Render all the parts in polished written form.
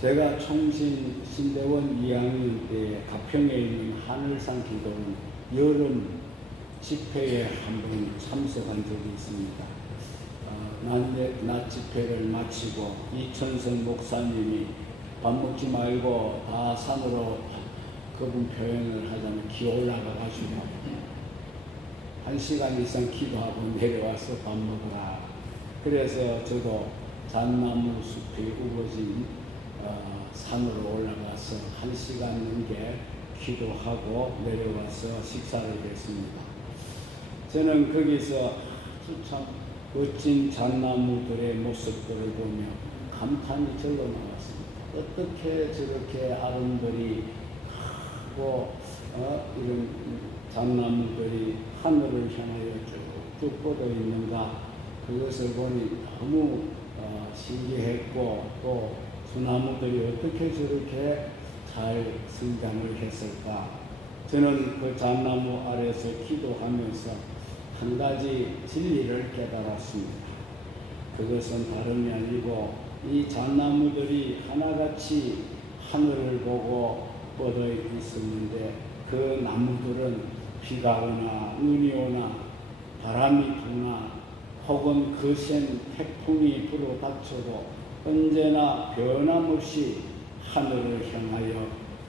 제가 총신 신대원 2학년 때 가평에 있는 하늘산 기도원 여름 집회에 한번 참석한 적이 있습니다. 낮 집회를 마치고 이천선 목사님이 밥 먹지 말고 다 산으로 그분 표현을 하자면 기어 올라가가지고 1시간 이상 기도하고 내려와서 밥 먹으라. 그래서 저도 잣나무 숲이 우거진 산으로 올라가서 1시간 넘게 기도하고 내려와서 식사를 했습니다. 저는 거기서 참 멋진 잣나무들의 모습들을 보며 감탄이 절로 나왔습니다. 어떻게 저렇게 아름들이 크고 이런 잣나무들이 하늘을 향하여 쭉쭉 뻗어 있는가, 그것을 보니 너무 신기했고, 또 소나무들이 어떻게 저렇게 잘 성장을 했을까. 저는 그 잣나무 아래서 기도하면서 한 가지 진리를 깨달았습니다. 그것은 다름이 아니고 이 잣나무들이 하나같이 하늘을 보고 뻗어 있었는데, 그 나무들은 비가 오나 눈이 오나 바람이 부나 혹은 거센 태풍이 불어닥쳐도 언제나 변함없이 하늘을 향하여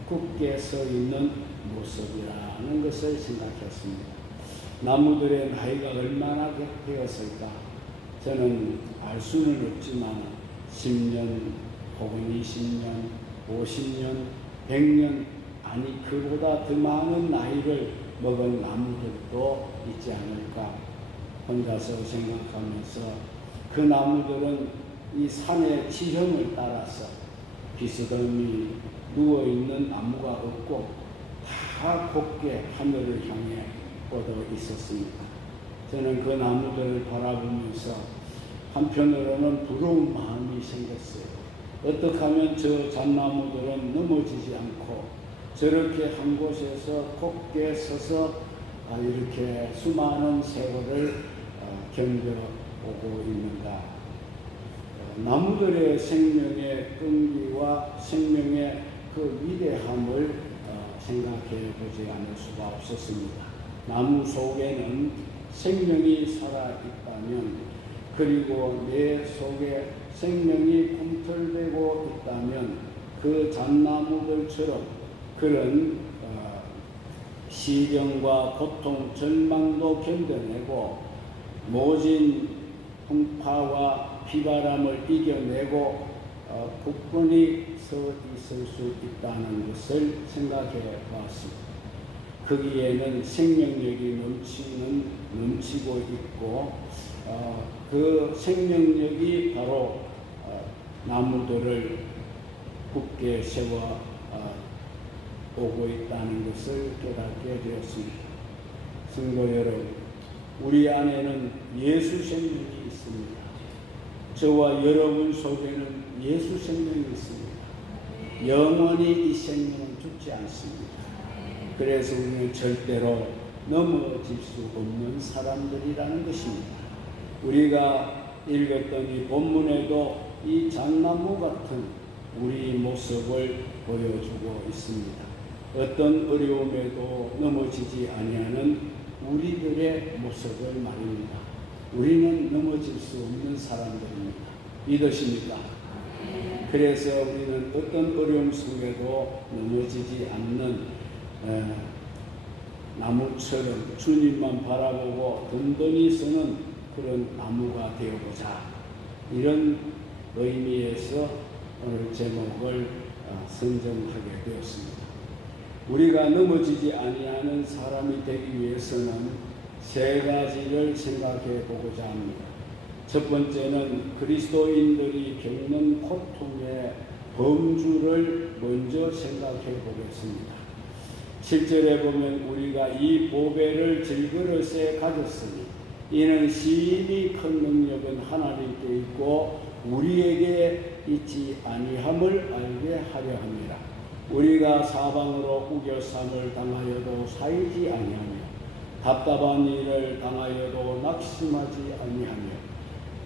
굳게 서 있는 모습이라는 것을 생각했습니다. 나무들의 나이가 얼마나 되었을까? 저는 알 수는 없지만 10년 혹은 20년, 50년, 100년, 아니 그보다 더 많은 나이를 먹은 나무들도 있지 않을까 혼자서 생각하면서, 그 나무들은 이 산의 지형을 따라서 비스듬히 누워있는 나무가 없고 다 곱게 하늘을 향해 뻗어 있었습니다. 저는 그 나무들을 바라보면서 한편으로는 부러운 마음이 생겼어요. 어떻게 하면 저 잣나무들은 넘어지지 않고 저렇게 한 곳에서 곱게 서서 이렇게 수많은 세월을 견뎌오고 있는가. 나무들의 생명의 끈기와 생명의 그 위대함을 생각해 보지 않을 수가 없었습니다. 나무 속에는 생명이 살아있다면, 그리고 내 속에 생명이 꿈틀대고 있다면, 그 잣나무들처럼 그런 시련과 고통, 절망도 견뎌내고 모진 풍파와 비바람을 이겨내고 굳건히 서 있을 수 있다는 것을 생각해 보았습니다. 거기에는 생명력이 넘치고 있고, 그 생명력이 바로 나무들을 굳게 세워 오고 있다는 것을 깨닫게 되었습니다. 성도 여러분, 우리 안에는 예수 생명이 있습니다. 저와 여러분 속에는 예수 생명이 있습니다. 영원히 이 생명은 죽지 않습니다. 그래서 우리는 절대로 넘어질 수 없는 사람들이라는 것입니다. 우리가 읽었던 이 본문에도 이 잣나무 같은 우리 모습을 보여주고 있습니다. 어떤 어려움에도 넘어지지 아니하는 우리들의 모습을 말입니다. 우리는 넘어질 수 없는 사람들입니다. 믿으십니까? 그래서 우리는 어떤 어려움 속에도 넘어지지 않는 나무처럼 주님만 바라보고 든든히 서는 그런 나무가 되어보자. 이런 의미에서 오늘 제목을 선정하게 되었습니다. 우리가 넘어지지 아니하는 사람이 되기 위해서는 세 가지를 생각해 보고자 합니다. 첫 번째는 그리스도인들이 겪는 고통의 범주를 먼저 생각해 보겠습니다. 7절에 보면 우리가 이 보배를 질그릇에 가졌으니 이는 심히 큰 능력은 하나님께 있고 우리에게 있지 아니함을 알게 하려 함이라. 우리가 사방으로 우겨쌈을 당하여도 사이지 아니하며 답답한 일을 당하여도 낙심하지 아니하며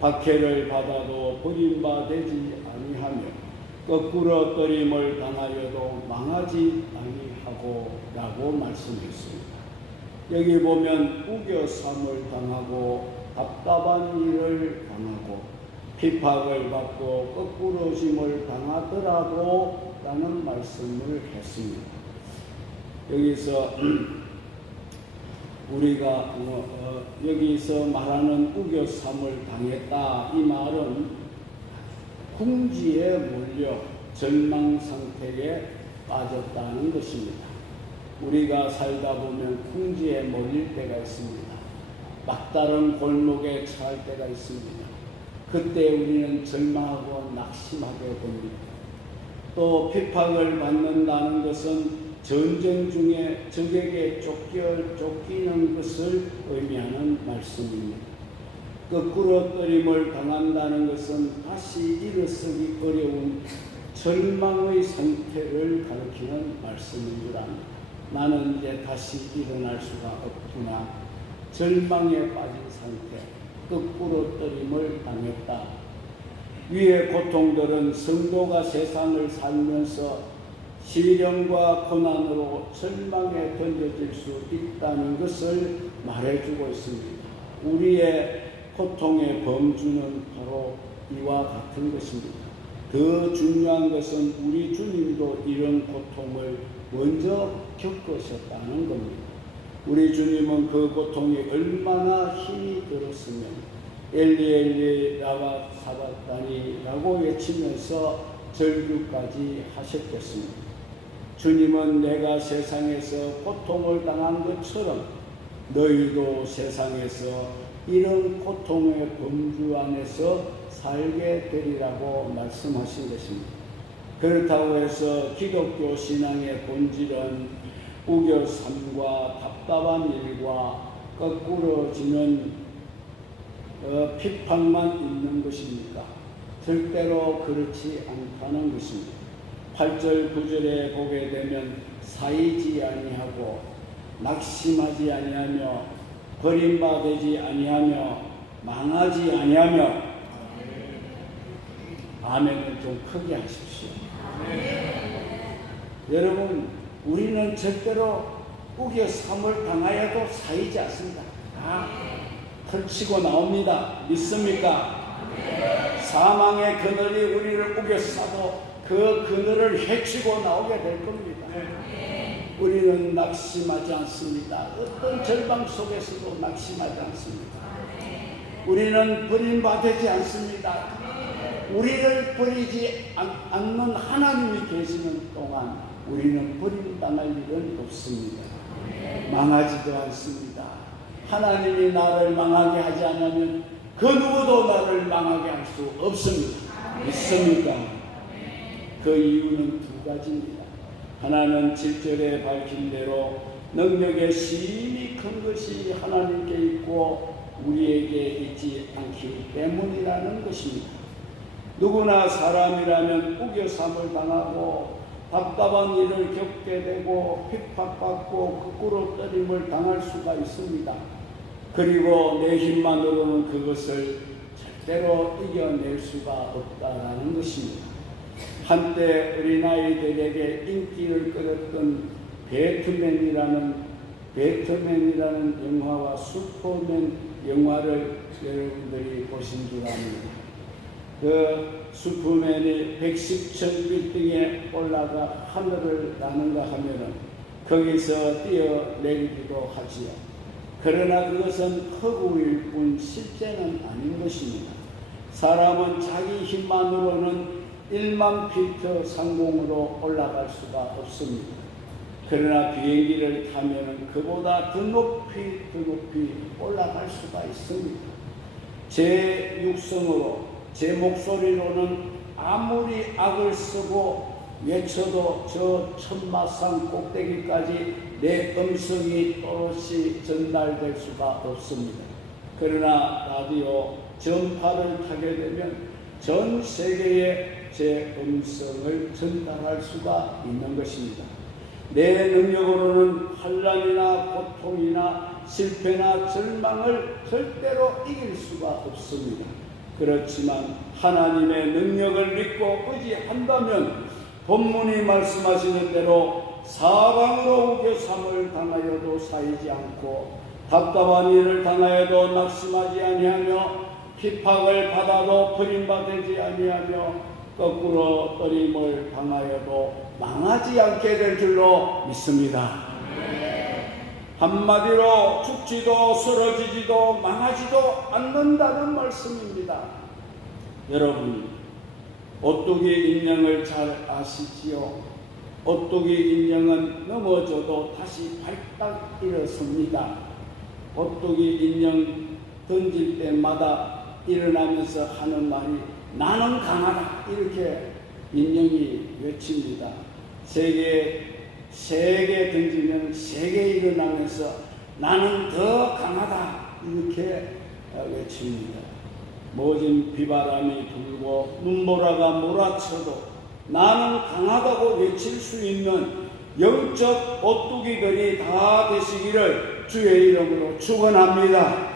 박해를 받아도 버림받지 아니하며 거꾸로 떨림을 당하여도 망하지 아니하고 라고 말씀했습니다. 여기 보면 우겨삼을 당하고 답답한 일을 당하고 핍박을 받고 거꾸러짐을 당하더라도 라는 말씀을 했습니다. 여기서 우리가 여기서 말하는 우겨삼을 당했다, 이 말은 궁지에 몰려 절망 상태에 빠졌다는 것입니다. 우리가 살다 보면 궁지에 몰릴 때가 있습니다. 막다른 골목에 처할 때가 있습니다. 그때 우리는 절망하고 낙심하게 됩니다. 또 핍박을 받는다는 것은 전쟁 중에 적에게 쫓기는 것을 의미하는 말씀입니다. 거꾸로 떨림을 당한다는 것은 다시 일어서기 어려운 절망의 상태를 가리키는 말씀인 줄 압니다. 나는 이제 다시 일어날 수가 없구나. 절망에 빠진 상태, 거꾸로 떨림을 당했다. 위의 고통들은 성도가 세상을 살면서 시련과 고난으로 절망에 던져질 수 있다는 것을 말해주고 있습니다. 우리의 고통의 범주는 바로 이와 같은 것입니다. 더 중요한 것은 우리 주님도 이런 고통을 먼저 겪으셨다는 겁니다. 우리 주님은 그 고통이 얼마나 힘이 들었으면 엘리 엘리 라마 사바다니라고 외치면서 절규까지 하셨겠습니다. 주님은 내가 세상에서 고통을 당한 것처럼 너희도 세상에서 이런 고통의 범주 안에서 살게 되리라고 말씀하신 것입니다. 그렇다고 해서 기독교 신앙의 본질은 우겨삼과 답답한 일과 거꾸러지는 핍박만 있는 것입니까? 절대로 그렇지 않다는 것입니다. 8절 9절에 보게 되면 사이지 아니하고 낙심하지 아니하며 버림받지 아니하며 망하지 아니하며 아멘을 좀 크게 하십시오. 여러분, 우리는 절대로 우겨삼을 당하여도 사이지 않습니다. 펼치고 나옵니다. 믿습니까? 사망의 그늘이 우리를 우겨싸도 그 그늘을 헤치고 나오게 될 겁니다. 우리는 낙심하지 않습니다. 어떤 절망 속에서도 낙심하지 않습니다. 우리는 버림받지 않습니다. 우리를 버리지 않는 하나님이 계시는 동안 우리는 버림당할 일은 없습니다. 망하지도 않습니다. 하나님이 나를 망하게 하지 않으면 그 누구도 나를 망하게 할 수 없습니다. 믿습니까? 그 이유는 두 가지입니다. 하나는 7절에 밝힌 대로 능력의 심히 큰 것이 하나님께 있고 우리에게 있지 않기 때문이라는 것입니다. 누구나 사람이라면 우겨삼을 당하고 답답한 일을 겪게 되고 핍박받고 거꾸로 떨림을 당할 수가 있습니다. 그리고 내 힘만으로는 그것을 절대로 이겨낼 수가 없다라는 것입니다. 한때 어린아이들에게 인기를 끌었던 배트맨이라는 영화와 슈퍼맨 영화를 여러분들이 보신 줄 압니다. 그 슈퍼맨이 110층 빌딩에 올라가 하늘을 나는가 하면은 거기서 뛰어내리기도 하지요. 그러나 그것은 허구일 뿐 실제는 아닌 것입니다. 사람은 자기 힘만으로는 1만 피트 상공으로 올라갈 수가 없습니다. 그러나 비행기를 타면 그보다 더 높이 올라갈 수가 있습니다. 제 육성으로, 제 목소리로는 아무리 악을 쓰고 외쳐도 저 천마산 꼭대기까지 내 음성이 또렷이 전달될 수가 없습니다. 그러나 라디오 전파를 타게 되면 전 세계에 제 음성을 전달할 수가 있는 것입니다. 내 능력으로는 환난이나 고통이나 실패나 절망을 절대로 이길 수가 없습니다. 그렇지만 하나님의 능력을 믿고 의지한다면 본문이 말씀하시는 대로 사방으로 우겨삼을 당하여도 사이지 않고 답답한 일을 당하여도 낙심하지 아니하며 핍박을 받아도 버림받지 아니하며 거꾸로 떨림을 당하여도 망하지 않게 될 줄로 믿습니다. 한마디로 죽지도 쓰러지지도 망하지도 않는다는 말씀입니다. 여러분, 오뚜기 인형을 잘 아시지요? 오뚜기 인형은 넘어져도 다시 발딱 일어섭니다. 오뚜기 인형 던질 때마다 일어나면서 하는 말이 나는 강하다, 이렇게 인형이 외칩니다. 세 개 던지면 3개 일어나면서 나는 더 강하다, 이렇게 외칩니다. 모진 비바람이 불고 눈보라가 몰아쳐도 나는 강하다고 외칠 수 있는 영적 오뚜기들이 다 되시기를 주의 이름으로 축원합니다.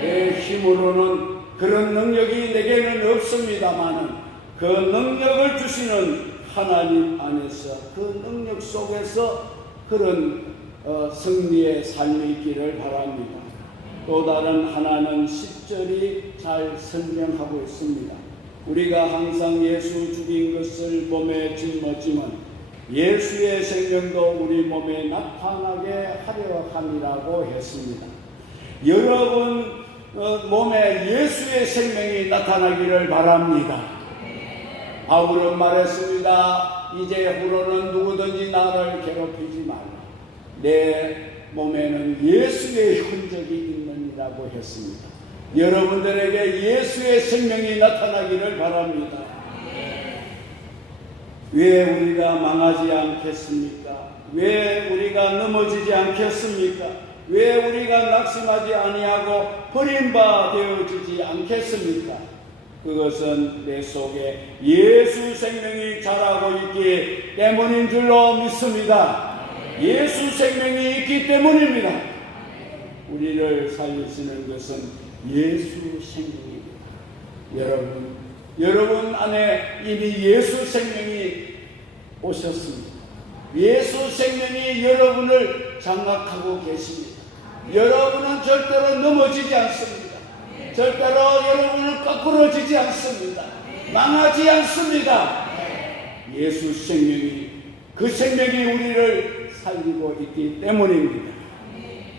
내 힘으로는 그런 능력이 내게는 없습니다마는 그 능력을 주시는 하나님 안에서 그 능력 속에서 그런 승리의 삶이 있기를 바랍니다. 또 다른 하나는 10절이 잘 설명하고 있습니다. 우리가 항상 예수 죽인 것을 몸에 짊어지면 예수의 생명도 우리 몸에 나타나게 하려 함이라고 했습니다. 여러분 몸에 예수의 생명이 나타나기를 바랍니다. 바울은 말했습니다. 이제후로는 누구든지 나를 괴롭히지 말라. 내 몸에는 예수의 흔적이 있느니라고 했습니다. 여러분들에게 예수의 생명이 나타나기를 바랍니다. 왜 우리가 망하지 않겠습니까? 왜 우리가 넘어지지 않겠습니까? 왜 우리가 낙심하지 아니하고 버림받아지지 않겠습니까? 그것은 내 속에 예수 생명이 자라고 있기 때문인 줄로 믿습니다. 예수 생명이 있기 때문입니다. 우리를 살리시는 것은 예수 생명입니다. 여러분 안에 이미 예수 생명이 오셨습니다. 예수 생명이 여러분을 장악하고 계십니다. 여러분은 절대로 넘어지지 않습니다. 절대로 여러분은 거꾸러지지 않습니다. 망하지 않습니다. 예수 생명이, 그 생명이 우리를 살리고 있기 때문입니다.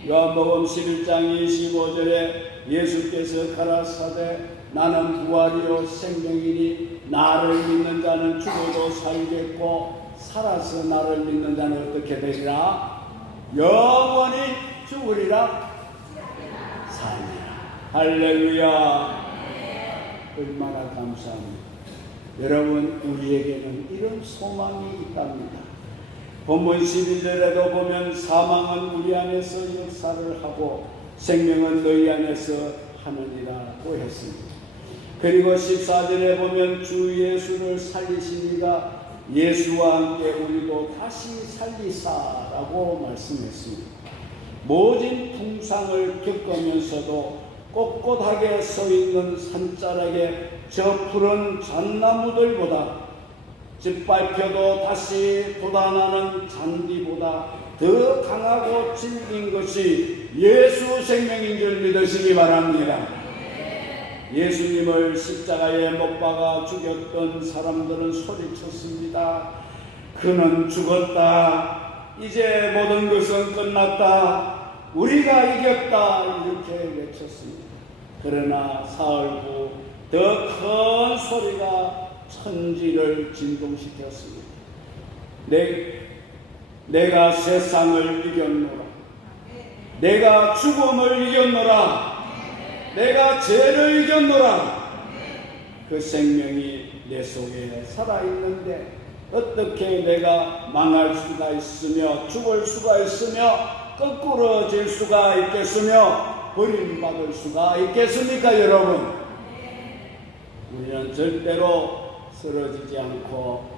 요한복음 11장 25절에 예수께서 가라사대 나는 부활이요 생명이니 나를 믿는 자는 죽어도 살겠고 살아서 나를 믿는 자는 어떻게 되리라? 영원히 죽으리라 살리라. 할렐루야. 얼마나 감사합니다. 여러분, 우리에게는 이런 소망이 있답니다. 본문 12절에도 보면 사망은 우리 안에서 역사를 하고 생명은 너희 안에서 하느니라고 했습니다. 그리고 14절에 보면 주 예수를 살리시니가 예수와 함께 우리도 다시 살리사라고 말씀했습니다. 모진 풍상을 겪으면서도 꼿꼿하게 서있는 산자락에 저 푸른 잣나무들보다 짓밟혀도 다시 돋아나는 잔디보다 더 강하고 질긴 것이 예수 생명인 줄 믿으시기 바랍니다. 예수님을 십자가에 못 박아 죽였던 사람들은 소리쳤습니다. 그는 죽었다. 이제 모든 것은 끝났다. 우리가 이겼다. 이렇게 외쳤습니다. 그러나 사흘 후 더 큰 소리가 천지를 진동시켰습니다. 내가 세상을 이겼노라. 내가 죽음을 이겼노라. 내가 죄를 이겼노라. 그 생명이 내 속에 살아있는데 어떻게 내가 망할 수가 있으며 죽을 수가 있으며 거꾸러질 수가 있겠으며 버림받을 수가 있겠습니까? 여러분, 우리는 절대로 쓰러지지 않고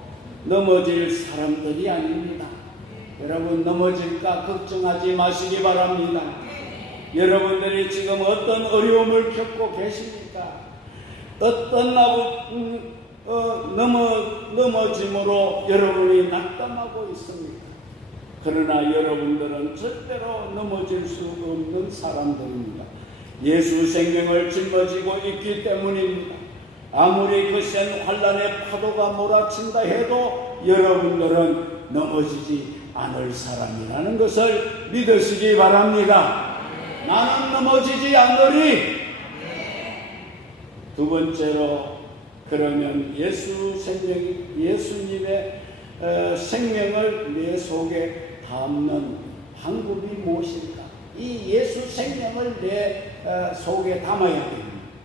넘어질 사람들이 아닙니다. 여러분, 넘어질까 걱정하지 마시기 바랍니다. 여러분들이 지금 어떤 어려움을 겪고 계십니까? 어떤 넘어짐으로 여러분이 낙담하고 있습니다. 그러나 여러분들은 절대로 넘어질 수 없는 사람들입니다. 예수 생명을 짊어지고 있기 때문입니다. 아무리 그 센 환란의 파도가 몰아친다 해도 여러분들은 넘어지지 않을 사람이라는 것을 믿으시기 바랍니다. 나는 넘어지지 않으리. 두 번째로, 그러면 예수님의 생명을 내 속에 담는 방법이 무엇일까? 이 예수 생명을 내 속에 담아야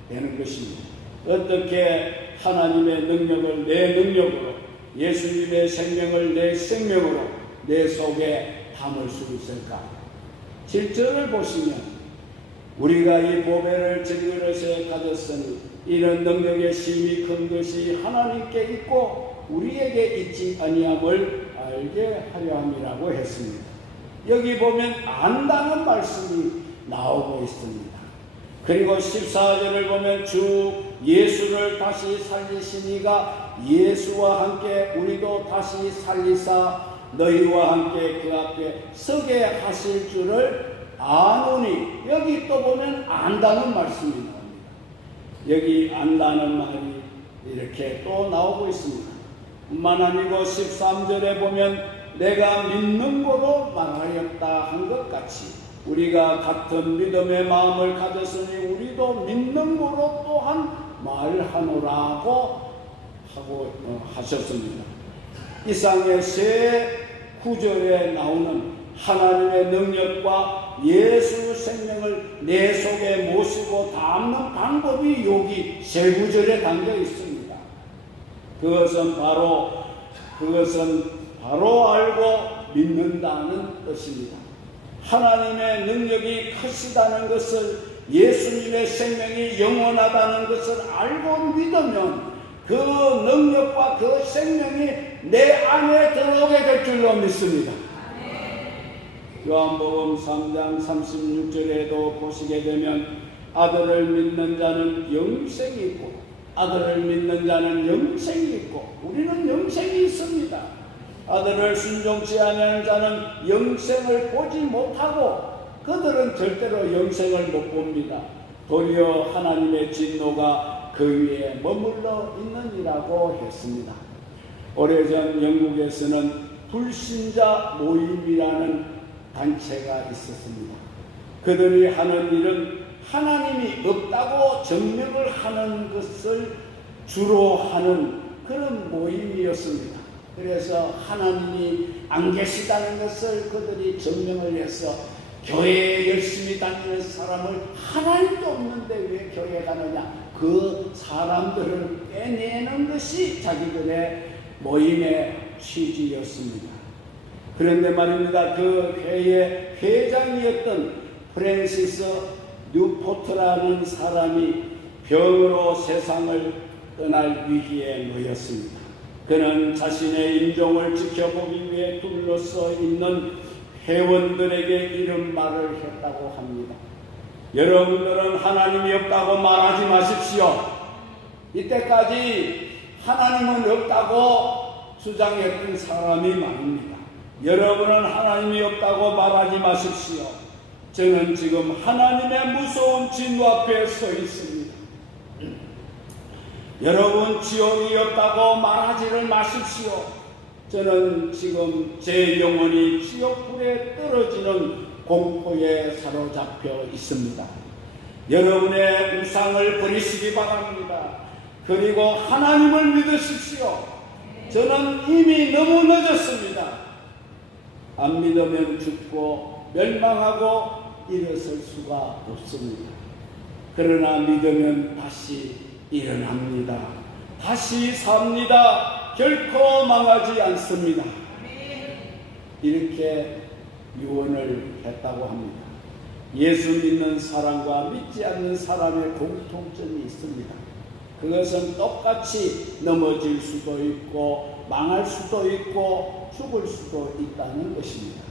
되는 것입니다. 어떻게 하나님의 능력을 내 능력으로, 예수님의 생명을 내 생명으로 내 속에 담을 수 있을까? 7절을 보시면 우리가 이 보배를 질그릇에 가졌으니 이런 능력의 힘이 큰 것이 하나님께 있고 우리에게 있지 아니함을 알게 하려 함이라고 했습니다. 여기 보면 안다는 말씀이 나오고 있습니다. 그리고 14절을 보면 주 예수를 다시 살리시니가 예수와 함께 우리도 다시 살리사 너희와 함께 그 앞에 서게 하실 줄을 아노니. 여기 또 보면 안다는 말씀이 나옵니다. 여기 안다는 말이 이렇게 또 나오고 있습니다. 뿐만 아니고 13절에 보면 내가 믿는 거로 말하였다 한 것 같이 우리가 같은 믿음의 마음을 가졌으니 우리도 믿는 거로 또한 말하노라고 하셨습니다. 이상의 세 구절에 나오는 하나님의 능력과 예수 생명을 내 속에 모시고 담는 방법이 여기 세 구절에 담겨 있습니다. 그것은 바로 알고 믿는다는 뜻입니다. 하나님의 능력이 크시다는 것을, 예수님의 생명이 영원하다는 것을 알고 믿으면 그 능력과 그 생명이 내 안에 들어오게 될 줄로 믿습니다. 요한복음 3장 36절에도 보시게 되면 아들을 믿는 자는 영생이 있고 아들을 믿는 자는 영생이 있고 우리는 영생이 있습니다. 아들을 순종치 않는 자는 영생을 보지 못하고 그들은 절대로 영생을 못 봅니다. 도리어 하나님의 진노가 그 위에 머물러 있느니라고 했습니다. 오래전 영국에서는 불신자 모임이라는 단체가 있었습니다. 그들이 하는 일은 하나님이 없다고 증명을 하는 것을 주로 하는 그런 모임이었습니다. 그래서 하나님이 안 계시다는 것을 그들이 증명을 해서 교회에 열심히 다니는 사람을 하나님도 없는데 왜 교회 가느냐, 그 사람들을 빼내는 것이 자기들의 모임의 취지였습니다. 그런데 말입니다, 그 회의 회장이었던 프랜시스 뉴포트라는 사람이 병으로 세상을 떠날 위기에 놓였습니다. 그는 자신의 인종을 지켜보기 위해 둘러서 있는 회원들에게 이런 말을 했다고 합니다. 여러분들은 하나님이 없다고 말하지 마십시오. 이때까지 하나님은 없다고 주장했던 사람이 많습니다. 여러분은 하나님이 없다고 말하지 마십시오. 저는 지금 하나님의 무서운 진노 앞에 서 있습니다. 여러분 지옥이 없다고 말하지를 마십시오. 저는 지금 제 영혼이 지옥불에 떨어지는 공포에 사로잡혀 있습니다. 여러분의 우상을 버리시기 바랍니다. 그리고 하나님을 믿으십시오. 저는 이미 너무 늦었습니다. 안 믿으면 죽고 멸망하고 일어설 수가 없습니다. 그러나 믿으면 다시 일어납니다. 다시 삽니다. 결코 망하지 않습니다. 이렇게 유언을 했다고 합니다. 예수 믿는 사람과 믿지 않는 사람의 공통점이 있습니다. 그것은 똑같이 넘어질 수도 있고 망할 수도 있고 죽을 수도 있다는 것입니다.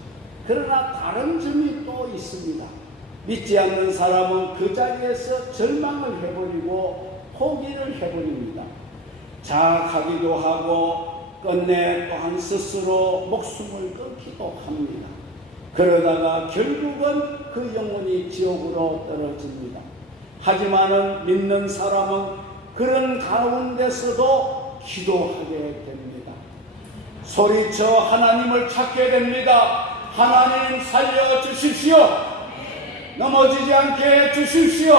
그러나 다른 점이 또 있습니다. 믿지 않는 사람은 그 자리에서 절망을 해버리고 포기를 해버립니다. 자학하기도 하고 끝내 또한 스스로 목숨을 끊기도 합니다. 그러다가 결국은 그 영혼이 지옥으로 떨어집니다. 하지만은 믿는 사람은 그런 가운데서도 기도하게 됩니다. 소리쳐 하나님을 찾게 됩니다. 하나님 살려주십시오. 넘어지지 않게 해주십시오.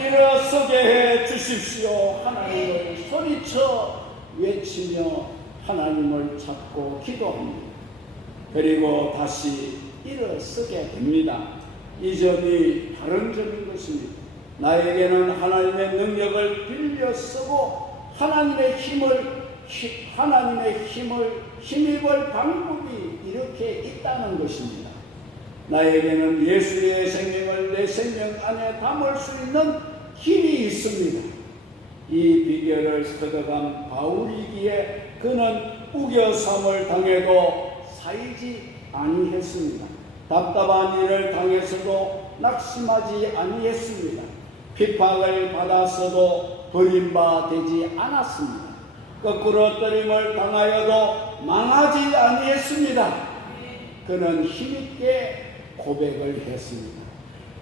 일어서게 해주십시오. 하나님을 소리쳐 외치며 하나님을 찾고 기도합니다. 그리고 다시 일어서게 됩니다. 이 점이 다른 점인 것입니다. 나에게는 하나님의 능력을 빌려 쓰고 하나님의 힘을 힘입을 방법이 이렇게 있다는 것입니다. 나에게는 예수의 생명을 내 생명 안에 담을 수 있는 힘이 있습니다. 이 비결을 뜯어간 바울이기에 그는 우겨삼을 당해도 사이지 아니했습니다. 답답한 일을 당해서도 낙심하지 아니했습니다. 핍박을 받았어도 버림받지 않았습니다. 거꾸로 떨림을 당하여도 망하지 아니했습니다. 그는 힘있게 고백을 했습니다.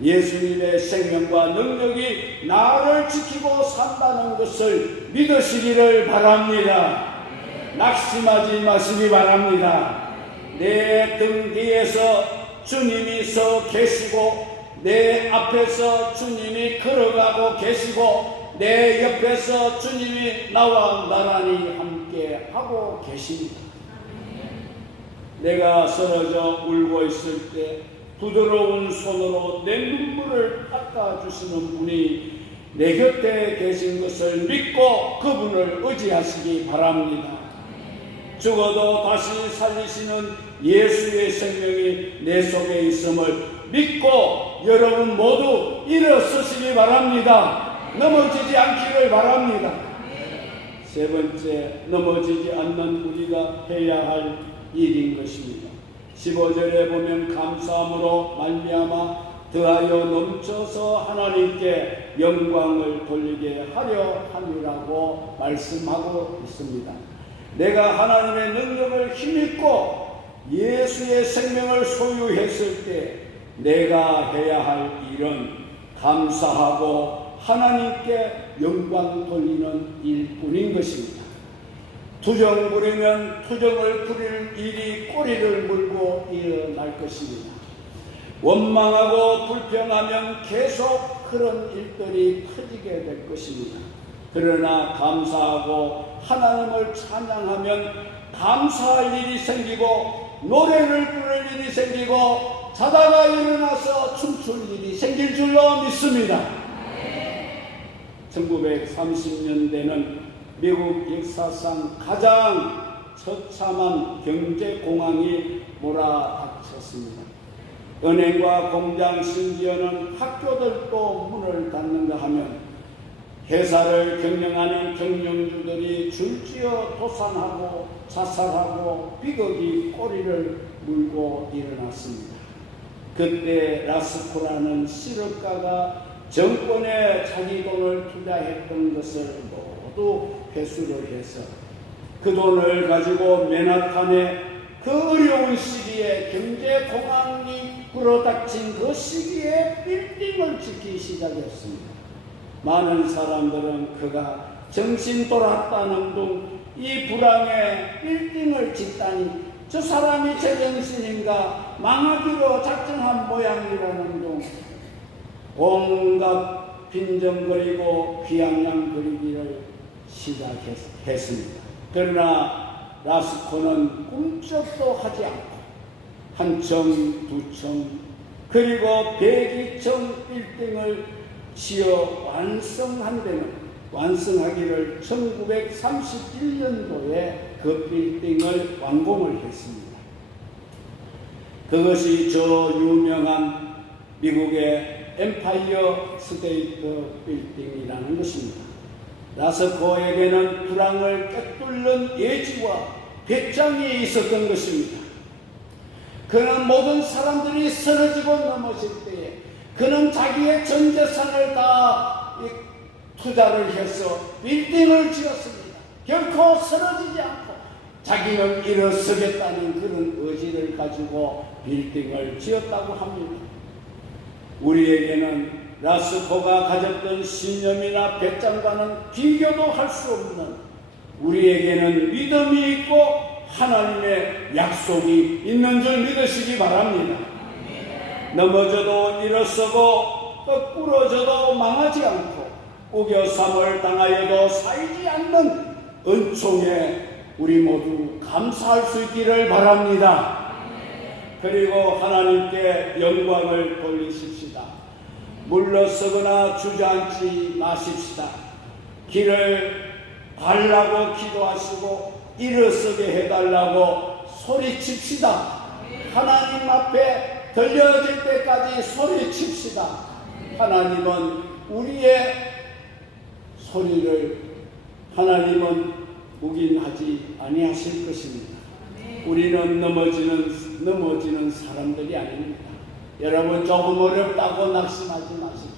예수님의 생명과 능력이 나를 지키고 산다는 것을 믿으시기를 바랍니다. 낙심하지 마시기 바랍니다. 내 등 뒤에서 주님이 서 계시고 내 앞에서 주님이 걸어가고 계시고 내 옆에서 주님이 나와 나란히 함께 하고 계십니다. 내가 쓰러져 울고 있을 때 부드러운 손으로 내 눈물을 닦아주시는 분이 내 곁에 계신 것을 믿고 그분을 의지하시기 바랍니다. 죽어도 다시 살리시는 예수의 생명이 내 속에 있음을 믿고 여러분 모두 일어서시기 바랍니다. 넘어지지 않기를 바랍니다. 세 번째, 넘어지지 않는 우리가 해야 할 일인 것입니다. 15절에 보면 감사함으로 말미암아 더하여 넘쳐서 하나님께 영광을 돌리게 하려 함이라고 말씀하고 있습니다. 내가 하나님의 능력을 힘입고 예수의 생명을 소유했을 때 내가 해야 할 일은 감사하고 하나님께 영광 돌리는 일뿐인 것입니다. 투정 부리면 투정을 부릴 일이 꼬리를 물고 일어날 것입니다. 원망하고 불평하면 계속 그런 일들이 커지게 될 것입니다. 그러나 감사하고 하나님을 찬양하면 감사할 일이 생기고 노래를 부를 일이 생기고 자다가 일어나서 춤출 일이 생길 줄로 믿습니다. 1930년대는 미국 역사상 가장 처참한 경제공황이 몰아닥쳤습니다. 은행과 공장 심지어는 학교들도 문을 닫는가 하면 회사를 경영하는 경영주들이 줄지어 도산하고 자살하고 비극이 꼬리를 물고 일어났습니다. 그때 라스코라는 실업가가 정권에 자기 돈을 투자했던 것을 모두 회수를 해서 그 돈을 가지고 맨하탄에 그 어려운 시기에 경제공황이 불어닥친 그 시기에 빌딩을 짓기 시작했습니다. 많은 사람들은 그가 정신 돌았다는 둥 이 불황에 빌딩을 짓다니 저 사람이 제정신인가 망하기로 작정한 모양이라는 둥 온갖 빈정거리고 비아냥거리기를 시작했습니다. 그러나 라스코는 꿈쩍도 하지 않고 한 층, 두 층, 그리고 102층 빌딩을 지어 완성한 데는 완성하기를 1931년도에 그 빌딩을 완공을 했습니다. 그것이 저 유명한 미국의 엠파이어 스테이트 빌딩이라는 것입니다. 라스코에게는 불황을 꿰뚫는 예지와 배짱이 있었던 것입니다. 그는 모든 사람들이 쓰러지고 넘어질 때에 그는 자기의 전 재산을 다 투자를 해서 빌딩을 지었습니다. 결코 쓰러지지 않고 자기는 일어서겠다는 그런 의지를 가지고 빌딩을 지었다고 합니다. 우리에게는 라스코가 가졌던 신념이나 배짱과는 비교도 할 수 없는, 우리에게는 믿음이 있고 하나님의 약속이 있는 줄 믿으시기 바랍니다. 넘어져도 일어서고 꺾부러져도 망하지 않고 우겨삼을 당하여도 사이지 않는 은총에 우리 모두 감사할 수 있기를 바랍니다. 그리고 하나님께 영광을 돌리십시다. 물러서거나 주저앉지 마십시다. 길을 달라고 기도하시고 일어서게 해달라고 소리칩시다. 하나님 앞에 들려질 때까지 소리칩시다. 하나님은 우리의 소리를 하나님은 묵인하지 아니하실 것입니다. 우리는 넘어지는 사람들이 아닙니다. 여러분, 조금 어렵다고 낙심하지 마십시오.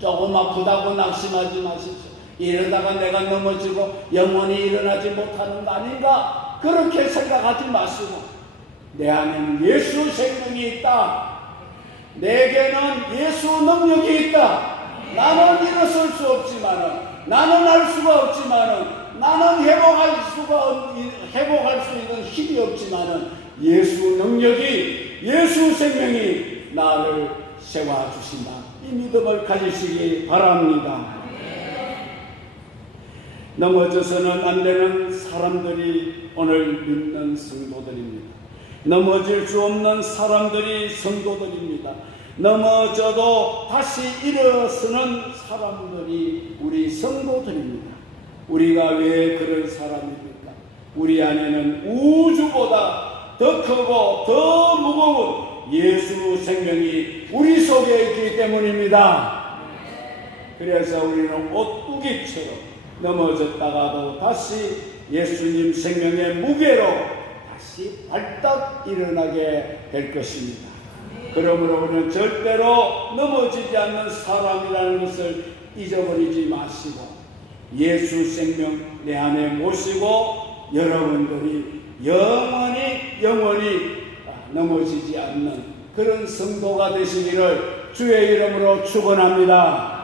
조금 아프다고 낙심하지 마십시오. 이러다가 내가 넘어지고 영원히 일어나지 못하는 거 아닌가? 그렇게 생각하지 마시고, 내 안에는 예수 생명이 있다. 내게는 예수 능력이 있다. 나는 일어설 수 없지만은, 나는 할 수가 없지만은, 나는 회복할 수 있는 힘이 없지만은 예수 능력이, 예수 생명이 나를 세워주신다. 이 믿음을 가지시기 바랍니다. 넘어져서는 안 되는 사람들이 오늘 믿는 성도들입니다. 넘어질 수 없는 사람들이 성도들입니다. 넘어져도 다시 일어서는 사람들이 우리 성도들입니다. 우리가 왜 그런 사람입니까? 우리 안에는 우주보다 더 크고 더 무거운 예수 생명이 우리 속에 있기 때문입니다. 그래서 우리는 오뚜기처럼 넘어졌다가도 다시 예수님 생명의 무게로 다시 발딱 일어나게 될 것입니다. 그러므로 우리는 절대로 넘어지지 않는 사람이라는 것을 잊어버리지 마시고 예수 생명 내 안에 모시고 여러분들이 영원히 넘어지지 않는 그런 성도가 되시기를 주의 이름으로 축원합니다.